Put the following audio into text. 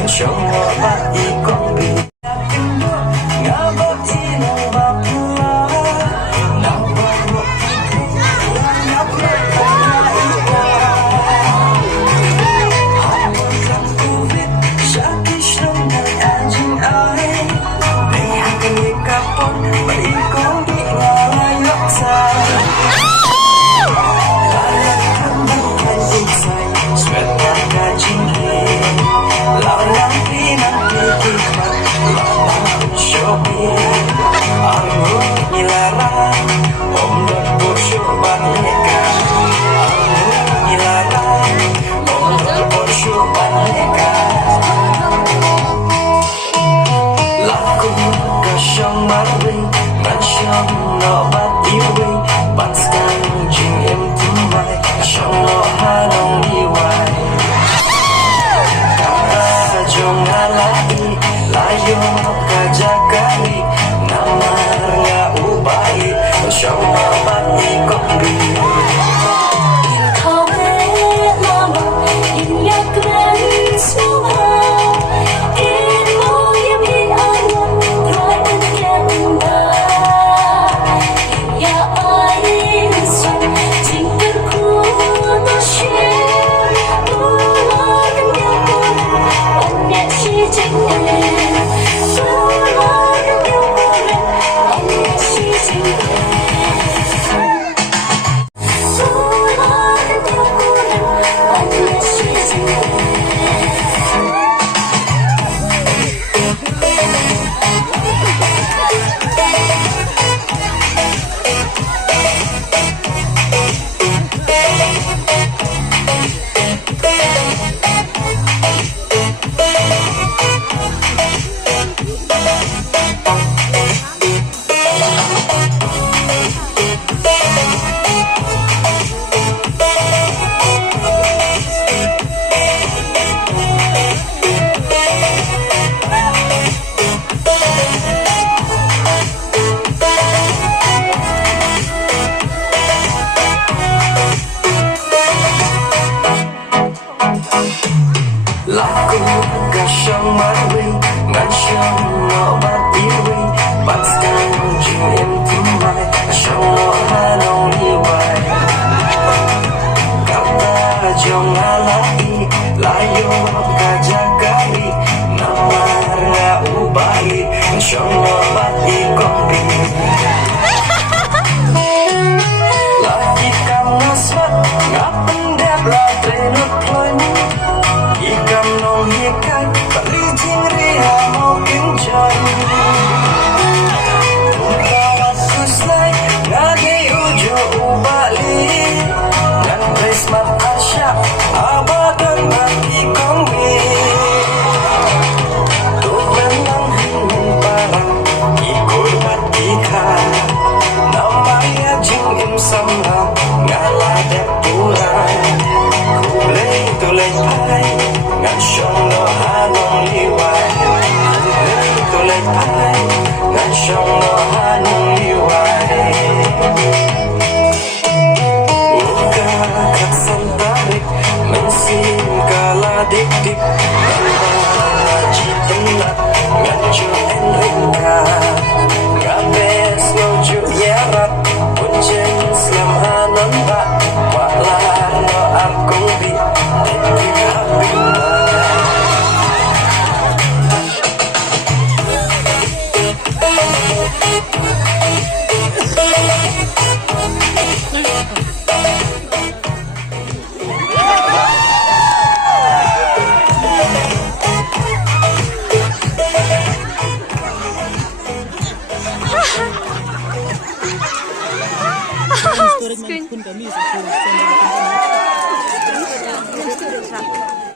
Insya-Allah pati kombi ngabot inang bakla nabaro nangap ika hawakan covid syakis nung nag-anjing ay naihakan ikapon maikong di ngalayok sa lalakang bukan insay sweat na kajingin laulang pinang-pikikmat lamang syobin ang nilarang om nagpursyo panlika ang nilarang om nagpursyo panlika laku kasyang marwing mansyang nobat iwing panskan jing em tumay kasyang no hanong iway jong alai layo kajakari namar nga ubai syong pati kombi laku kasyang marwing mansyang nobat iwing panskan jing em tumay kasyang no hanong iway kata jong alai layo kajakari namar nga ubai insyong no pati kombi laki kam nasmat ngapendep la trenut kloy ikam nong hikai parijing ria